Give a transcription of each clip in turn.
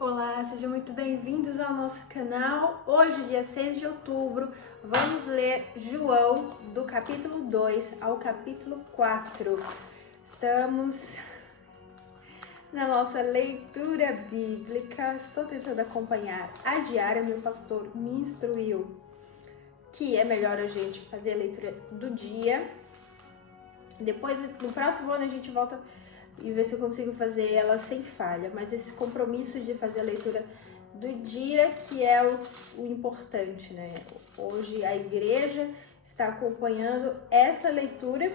Olá, sejam muito bem-vindos ao nosso canal. Hoje, dia 6 de outubro, vamos ler João do capítulo 2 ao capítulo 4. Estamos na nossa leitura bíblica. Estou tentando acompanhar a diária. Meu pastor me instruiu que é melhor a gente fazer a leitura do dia. Depois, no próximo ano, a gente volta e ver se eu consigo fazer ela sem falha, mas esse compromisso de fazer a leitura do dia que é o importante, né? Hoje a igreja está acompanhando essa leitura,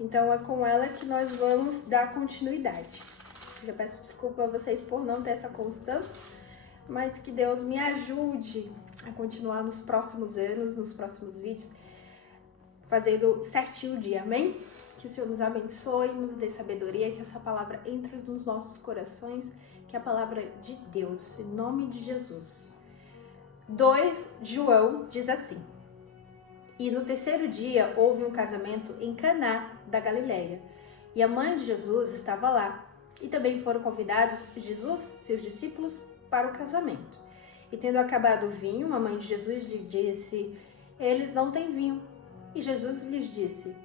então é com ela que nós vamos dar continuidade. Já peço desculpa a vocês por não ter essa constância, mas que Deus me ajude a continuar nos próximos anos, nos próximos vídeos, fazendo certinho o dia, amém? Que o Senhor nos abençoe, nos dê sabedoria, que essa palavra entre nos nossos corações, que é a palavra de Deus, em nome de Jesus. 2 João diz assim: E no terceiro dia houve um casamento em Caná da Galileia, e a mãe de Jesus estava lá, e também foram convidados Jesus, seus discípulos, para o casamento. E tendo acabado o vinho, a mãe de Jesus lhe disse: Eles não têm vinho. E Jesus lhes disse: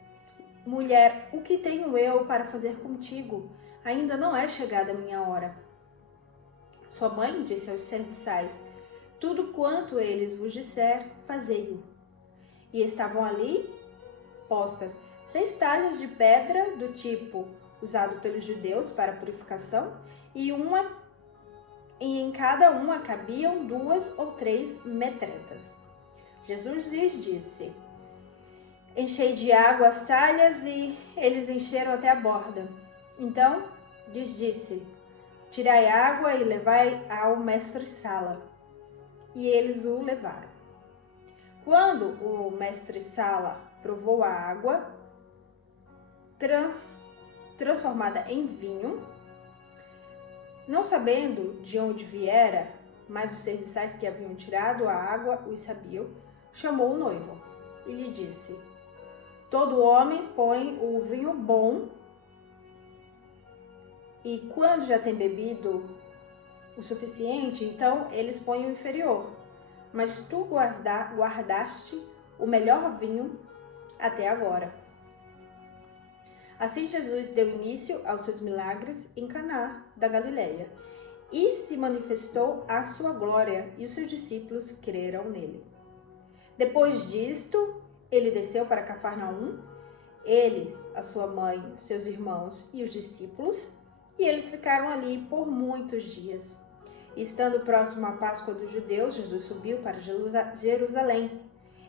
Mulher, o que tenho eu para fazer contigo? Ainda não é chegada a minha hora. Sua mãe disse aos serviçais: Tudo quanto eles vos disser, fazei-o. E estavam ali postas 6 talhas de pedra do tipo usado pelos judeus para purificação, e em cada uma cabiam 2 ou 3 metretas. Jesus lhes disse: Enchei de água as talhas, e eles encheram até a borda. Então lhes disse: Tirai água e levai ao mestre-sala. E eles o levaram. Quando o mestre-sala provou a água transformada em vinho, não sabendo de onde viera, mas os serviçais que haviam tirado a água os sabiam, chamou o noivo e lhe disse: Todo homem põe o vinho bom, e quando já tem bebido o suficiente, então eles põem o inferior. Mas tu guardaste o melhor vinho até agora. Assim Jesus deu início aos seus milagres em Caná da Galileia, e se manifestou a sua glória, e os seus discípulos creram nele. Depois disto, ele desceu para Cafarnaum, ele, a sua mãe, seus irmãos e os discípulos, e eles ficaram ali por muitos dias. E estando próximo à Páscoa dos judeus, Jesus subiu para Jerusalém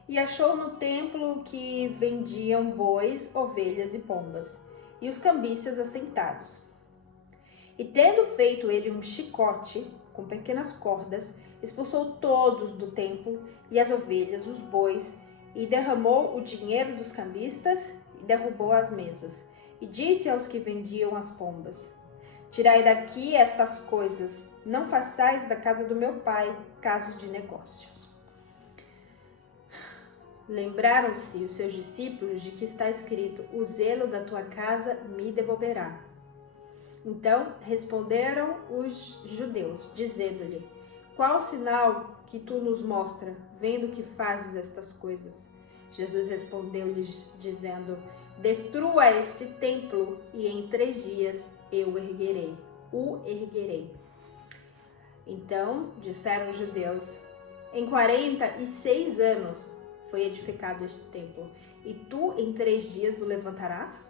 e achou no templo que vendiam bois, ovelhas e pombas, e os cambistas assentados. E tendo feito ele um chicote com pequenas cordas, expulsou todos do templo, e as ovelhas, os bois, e derramou o dinheiro dos cambistas e derrubou as mesas. E disse aos que vendiam as pombas: Tirai daqui estas coisas, não façais da casa do meu pai casa de negócios. Lembraram-se os seus discípulos de que está escrito: O zelo da tua casa me devolverá. Então responderam os judeus, dizendo-lhe: Qual sinal que tu nos mostra, vendo que fazes estas coisas? Jesus respondeu-lhes, dizendo: Destrua este templo, e em 3 dias eu o erguerei. Então disseram os judeus: Em 46 anos foi edificado este templo, e tu em 3 dias o levantarás?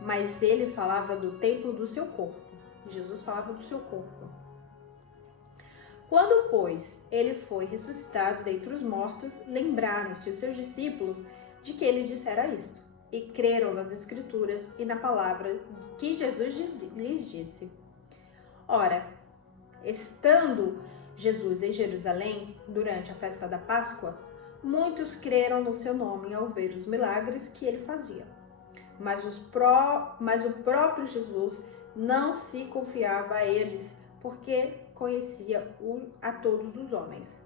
Mas ele falava do templo do seu corpo. Jesus falava do seu corpo. Quando, pois, ele foi ressuscitado dentre os mortos, lembraram-se os seus discípulos de que ele dissera isto, e creram nas Escrituras e na palavra que Jesus lhes disse. Ora, estando Jesus em Jerusalém, durante a festa da Páscoa, muitos creram no seu nome ao ver os milagres que ele fazia. Mas o próprio Jesus não se confiava a eles, porque conhecia a todos os homens.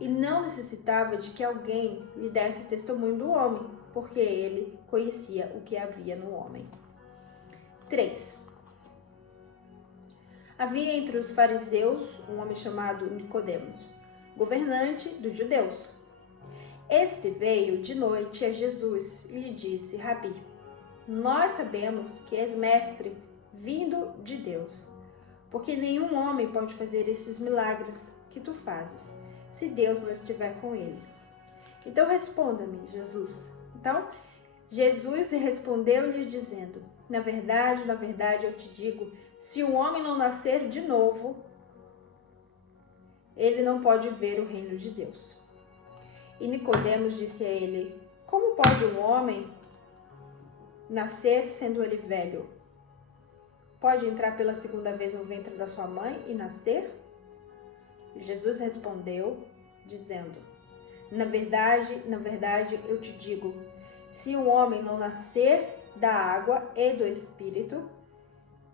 E não necessitava de que alguém lhe desse testemunho do homem, porque ele conhecia o que havia no homem. 3. Havia entre os fariseus um homem chamado Nicodemos, governante dos judeus. Este veio de noite a Jesus e lhe disse: Rabi, nós sabemos que és mestre vindo de Deus, porque nenhum homem pode fazer estes milagres que tu fazes, se Deus não estiver com ele. Então responda-me, Jesus. Então Jesus respondeu-lhe dizendo: na verdade eu te digo, se o homem não nascer de novo, ele não pode ver o reino de Deus. E Nicodemos disse a ele: como pode um homem nascer sendo ele velho? Pode entrar pela segunda vez no ventre da sua mãe e nascer? Jesus respondeu, dizendo: na verdade eu te digo, se um homem não nascer da água e do Espírito,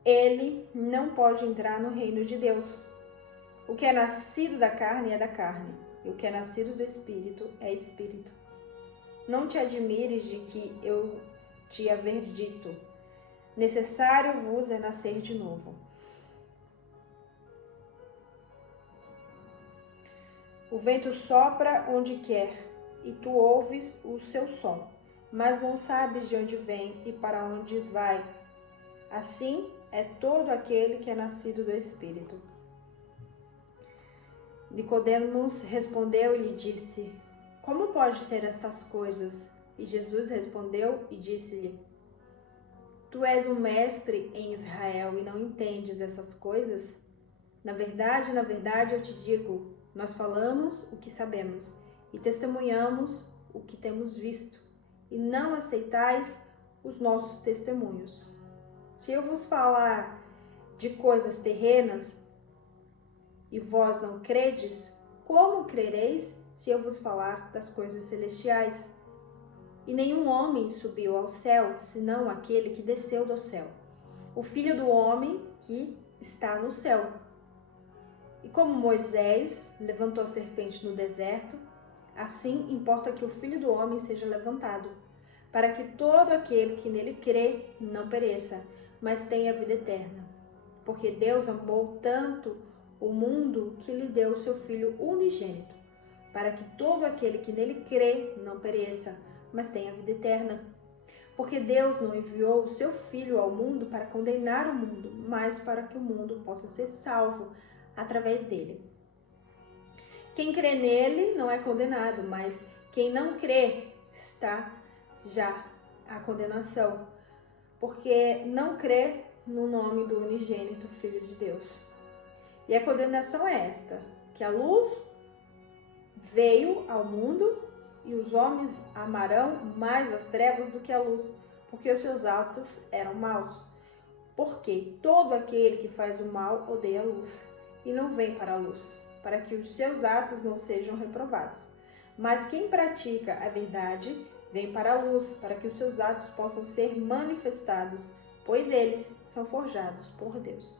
ele não pode entrar no reino de Deus. O que é nascido da carne é da carne, e o que é nascido do Espírito é Espírito. Não te admires de que eu te haver dito: necessário vos é nascer de novo. O vento sopra onde quer, e tu ouves o seu som, mas não sabes de onde vem e para onde vai. Assim é todo aquele que é nascido do Espírito. Nicodemos respondeu e lhe disse: como pode ser estas coisas? E Jesus respondeu e disse-lhe: tu és um mestre em Israel e não entendes essas coisas? Na verdade eu te digo, nós falamos o que sabemos e testemunhamos o que temos visto, e não aceitais os nossos testemunhos. Se eu vos falar de coisas terrenas e vós não credes, como crereis se eu vos falar das coisas celestiais? E nenhum homem subiu ao céu, senão aquele que desceu do céu, o Filho do homem que está no céu. E como Moisés levantou a serpente no deserto, assim importa que o Filho do homem seja levantado, para que todo aquele que nele crê não pereça, mas tenha vida eterna. Porque Deus amou tanto o mundo que lhe deu o seu Filho unigênito, para que todo aquele que nele crê não pereça, mas tenha vida eterna. Porque Deus não enviou o seu Filho ao mundo para condenar o mundo, mas para que o mundo possa ser salvo através dele. Quem crê nele não é condenado, mas quem não crê está já a condenação, porque não crê no nome do unigênito Filho de Deus. E a condenação é esta, que a luz veio ao mundo e os homens amarão mais as trevas do que a luz, porque os seus atos eram maus. Porque todo aquele que faz o mal odeia a luz e não vem para a luz, para que os seus atos não sejam reprovados. Mas quem pratica a verdade vem para a luz, para que os seus atos possam ser manifestados, pois eles são forjados por Deus.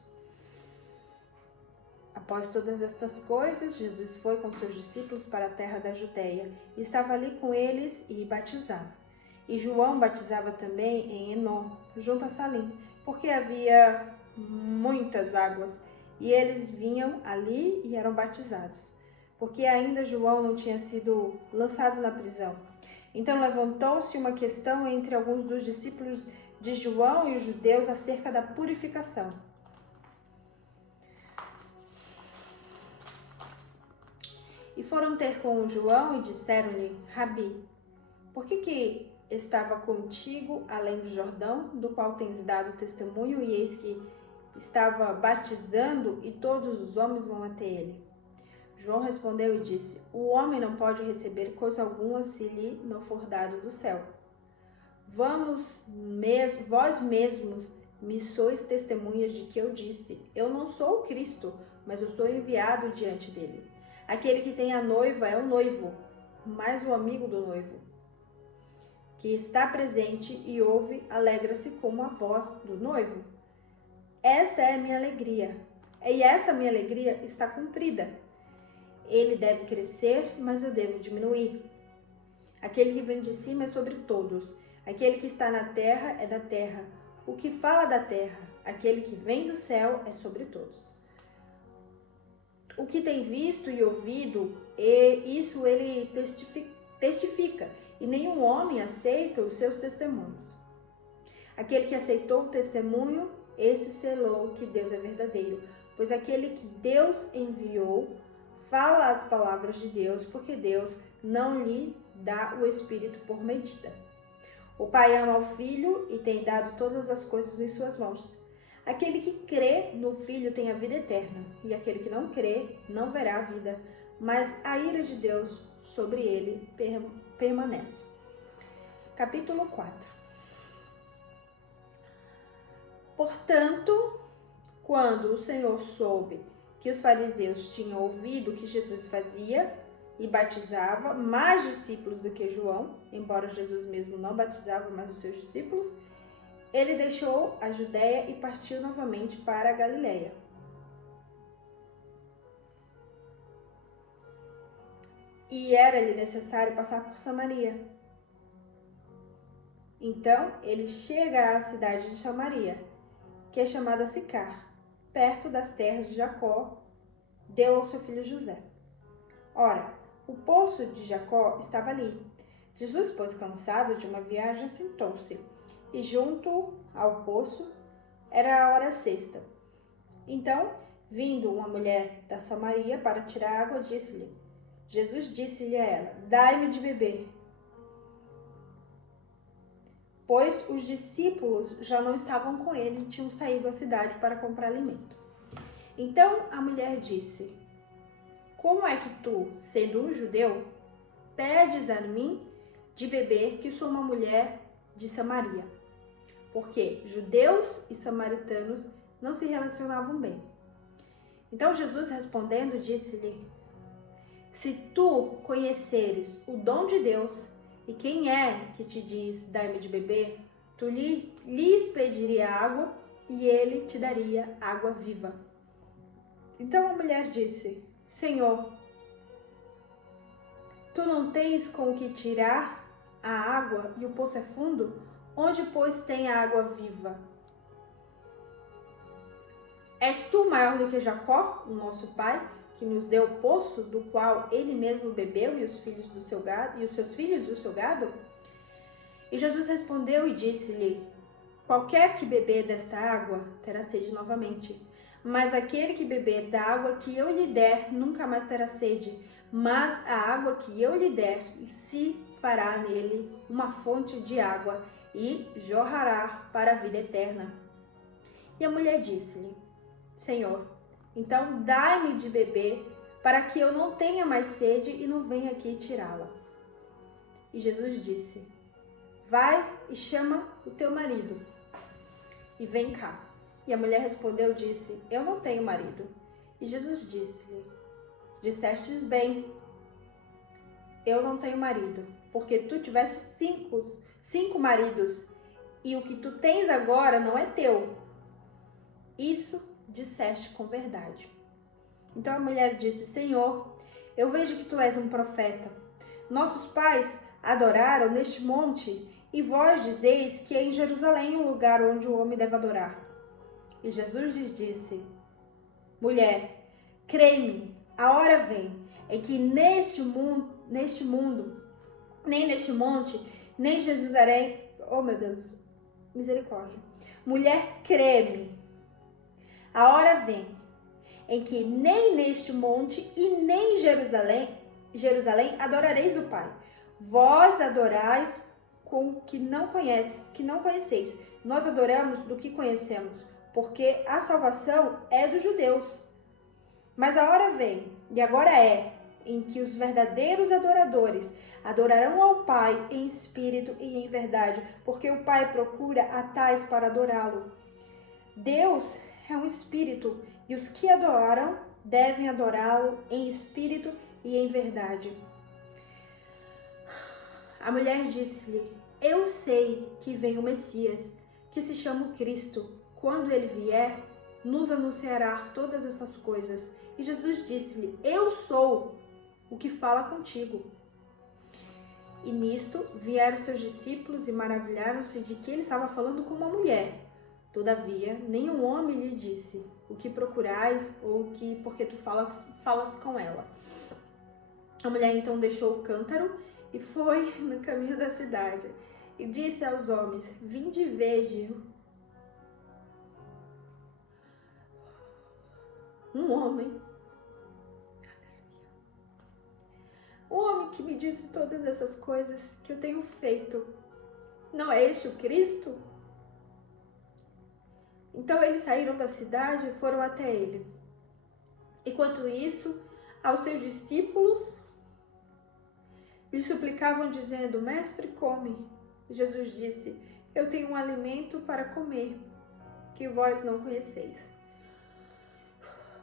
Após todas estas coisas, Jesus foi com seus discípulos para a terra da Judeia, e estava ali com eles e batizava. E João batizava também em Enom, junto a Salim, porque havia muitas águas, e eles vinham ali e eram batizados, porque ainda João não tinha sido lançado na prisão. Então levantou-se uma questão entre alguns dos discípulos de João e os judeus acerca da purificação. E foram ter com João e disseram-lhe: Rabi, por que estava contigo além do Jordão, do qual tens dado testemunho, e eis que estava batizando e todos os homens vão até ele? João respondeu e disse: o homem não pode receber coisa alguma se lhe não for dado do céu. Vós mesmos me sois testemunhas de que eu disse: eu não sou o Cristo, mas eu sou enviado diante dele. Aquele que tem a noiva é o noivo, mas o amigo do noivo, que está presente e ouve, alegra-se como a voz do noivo. Esta é a minha alegria, e esta minha alegria está cumprida. Ele deve crescer, mas eu devo diminuir. Aquele que vem de cima é sobre todos. Aquele que está na terra é da terra. O que fala da terra, aquele que vem do céu é sobre todos. o que tem visto e ouvido, e isso ele testifica, e nenhum homem aceita os seus testemunhos. Aquele que aceitou o testemunho, esse selou que Deus é verdadeiro, pois aquele que Deus enviou fala as palavras de Deus, porque Deus não lhe dá o Espírito por medida. O Pai ama o Filho e tem dado todas as coisas em suas mãos. Aquele que crê no Filho tem a vida eterna, e aquele que não crê não verá a vida, mas a ira de Deus sobre ele permanece. Capítulo 4. Portanto, quando o Senhor soube que os fariseus tinham ouvido o que Jesus fazia e batizava mais discípulos do que João, embora Jesus mesmo não batizava mais os seus discípulos, ele deixou a Judéia e partiu novamente para a Galiléia. E era-lhe necessário passar por Samaria. Então ele chega à cidade de Samaria, que é chamada Sicar, perto das terras de Jacó, deu ao seu filho José. Ora, o poço de Jacó estava ali. Jesus, pois, cansado de uma viagem, sentou-se, e junto ao poço era a hora sexta. Então, vindo uma mulher da Samaria para tirar água, Jesus disse-lhe a ela: dai-me de beber. Pois os discípulos já não estavam com ele e tinham saído à cidade para comprar alimento. Então a mulher disse: como é que tu, sendo um judeu, pedes a mim de beber, que sou uma mulher de Samaria? Porque judeus e samaritanos não se relacionavam bem. Então Jesus, respondendo, disse-lhe: se tu conheceres o dom de Deus, e quem é que te diz, dai-me de beber, tu lhes pediria água, e ele te daria água viva. Então a mulher disse: Senhor, tu não tens com que tirar a água, e o poço é fundo? Onde, pois, tem a água viva? És tu maior do que Jacó, o nosso pai, que nos deu o poço, do qual ele mesmo bebeu, e os filhos do seu gado, e os seus filhos do seu gado? E Jesus respondeu e disse-lhe: qualquer que beber desta água terá sede novamente, mas aquele que beber da água que eu lhe der nunca mais terá sede, mas a água que eu lhe der se fará nele uma fonte de água e jorrará para a vida eterna. E a mulher disse-lhe: Senhor, então dai-me de beber, para que eu não tenha mais sede e não venha aqui tirá-la. E Jesus disse: vai e chama o teu marido e vem cá. E a mulher respondeu e disse: eu não tenho marido. E Jesus disse-lhe: dissestes bem, eu não tenho marido, porque tu tiveste cinco maridos, e o que tu tens agora não é teu. Isso disseste com verdade. Então a mulher disse: Senhor, eu vejo que tu és um profeta. Nossos pais adoraram neste monte, e vós dizeis que é em Jerusalém o lugar onde o homem deve adorar. E Jesus lhes disse: mulher, crê-me, a hora vem em que neste mundo, nem neste monte, nem Jerusalém, oh meu Deus, misericórdia. Mulher, crê-me, a hora vem em que nem neste monte e nem Jerusalém adorareis o Pai. Vós adorais com o que não conheceis. Nós adoramos do que conhecemos, porque a salvação é dos judeus. Mas a hora vem, e agora é, em que os verdadeiros adoradores adorarão ao Pai em espírito e em verdade, porque o Pai procura a tais para adorá-lo. Deus é um espírito, e os que adoram devem adorá-lo em espírito e em verdade. A mulher disse-lhe: eu sei que vem o Messias, que se chama Cristo. Quando ele vier, nos anunciará todas essas coisas. E Jesus disse-lhe: eu sou o que fala contigo. E nisto vieram seus discípulos e maravilharam-se de que ele estava falando com uma mulher. Todavia, nenhum homem lhe disse: o que procurais ou porque tu falas com ela. A mulher então deixou o cântaro e foi no caminho da cidade. E disse aos homens: vinde e vede um homem que me disse todas essas coisas que eu tenho feito. Não é este o Cristo? Então eles saíram da cidade e foram até ele. Enquanto isso, aos seus discípulos lhe suplicavam, dizendo: mestre, come. Jesus disse: eu tenho um alimento para comer, que vós não conheceis.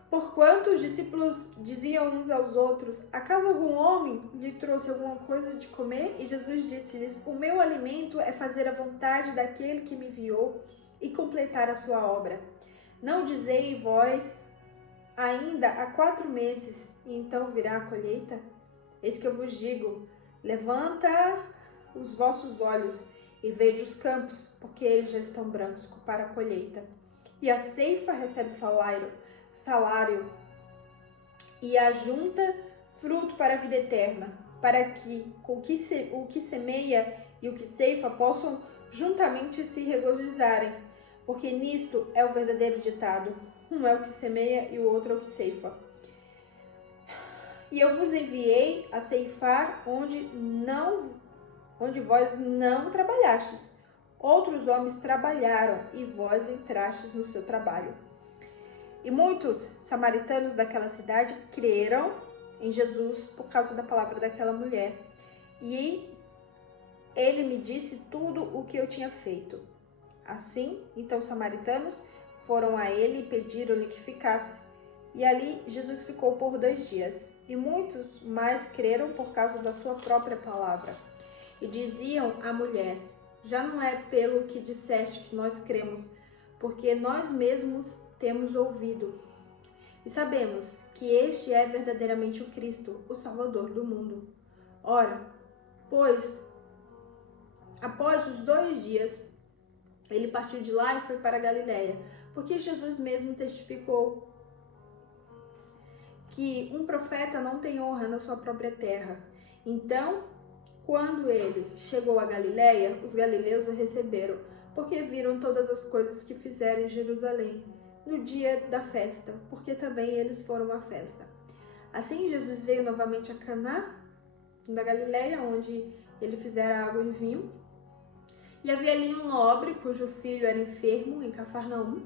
Porquanto os discípulos diziam uns aos outros: acaso algum homem lhe trouxe alguma coisa de comer? E Jesus disse-lhes: o meu alimento é fazer a vontade daquele que me enviou e completar a sua obra. Não dizei vós ainda há 4 meses, e então virá a colheita? Eis que eu vos digo: levanta os vossos olhos e vede os campos, porque eles já estão brancos para a colheita. E a ceifa recebe salário, e ajunta fruto para a vida eterna, para que o que semeia e o que ceifa possam juntamente se regozijarem, porque nisto é o verdadeiro ditado: um é o que semeia e o outro é o que ceifa. E eu vos enviei a ceifar onde vós não trabalhastes. Outros homens trabalharam e vós entrastes no seu trabalho. E muitos samaritanos daquela cidade creram em Jesus por causa da palavra daquela mulher. E ele me disse tudo o que eu tinha feito. Assim, então os samaritanos foram a ele e pediram-lhe que ficasse. E ali Jesus ficou por 2 dias. E muitos mais creram por causa da sua própria palavra. E diziam à mulher: já não é pelo que disseste que nós cremos, porque nós mesmos temos ouvido e sabemos que este é verdadeiramente o Cristo, o Salvador do mundo. Ora, pois, após os 2 dias, ele partiu de lá e foi para a Galiléia, porque Jesus mesmo testificou que um profeta não tem honra na sua própria terra. Então, quando ele chegou a Galiléia, os galileus o receberam, porque viram todas as coisas que fizeram em Jerusalém no dia da festa, porque também eles foram à festa. Assim, Jesus veio novamente a Caná da Galiléia, onde ele fizera água em vinho. E havia ali um nobre, cujo filho era enfermo, em Cafarnaum.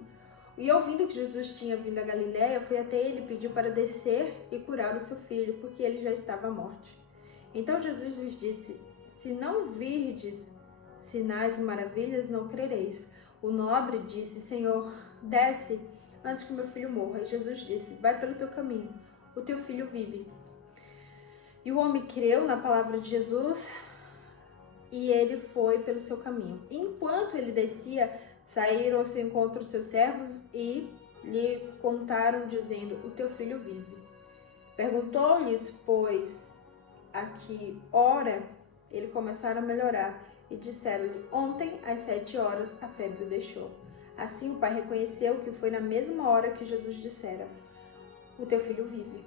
E ouvindo que Jesus tinha vindo a Galiléia, foi até ele e pediu para descer e curar o seu filho, porque ele já estava à morte. Então Jesus lhes disse: se não virdes sinais e maravilhas, não crereis. O nobre disse: Senhor, desce antes que meu filho morra. E Jesus disse: vai pelo teu caminho, o teu filho vive. E o homem creu na palavra de Jesus e ele foi pelo seu caminho. Enquanto ele descia, saíram ao seu encontro os seus servos e lhe contaram, dizendo: o teu filho vive. Perguntou-lhes, pois, a que hora ele começara a melhorar, e disseram-lhe: ontem às 7 horas a febre o deixou. Assim o pai reconheceu que foi na mesma hora que Jesus dissera: o teu filho vive.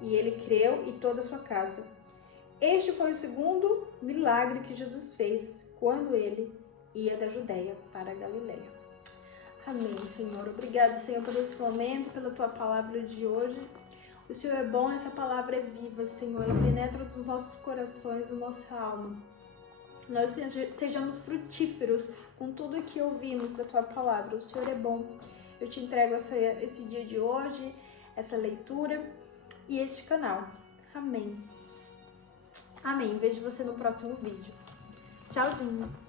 E ele creu, e toda a sua casa. Este foi o segundo milagre que Jesus fez quando ele ia da Judéia para a Galiléia. Amém, Senhor. Obrigado, Senhor, por esse momento, pela tua palavra de hoje. O Senhor é bom, essa palavra é viva, Senhor, e penetra dos nossos corações, da nossa alma. Nós sejamos frutíferos com tudo que ouvimos da tua palavra. O Senhor é bom. Eu te entrego esse dia de hoje, essa leitura e este canal. Amém. Amém. Vejo você no próximo vídeo. Tchauzinho.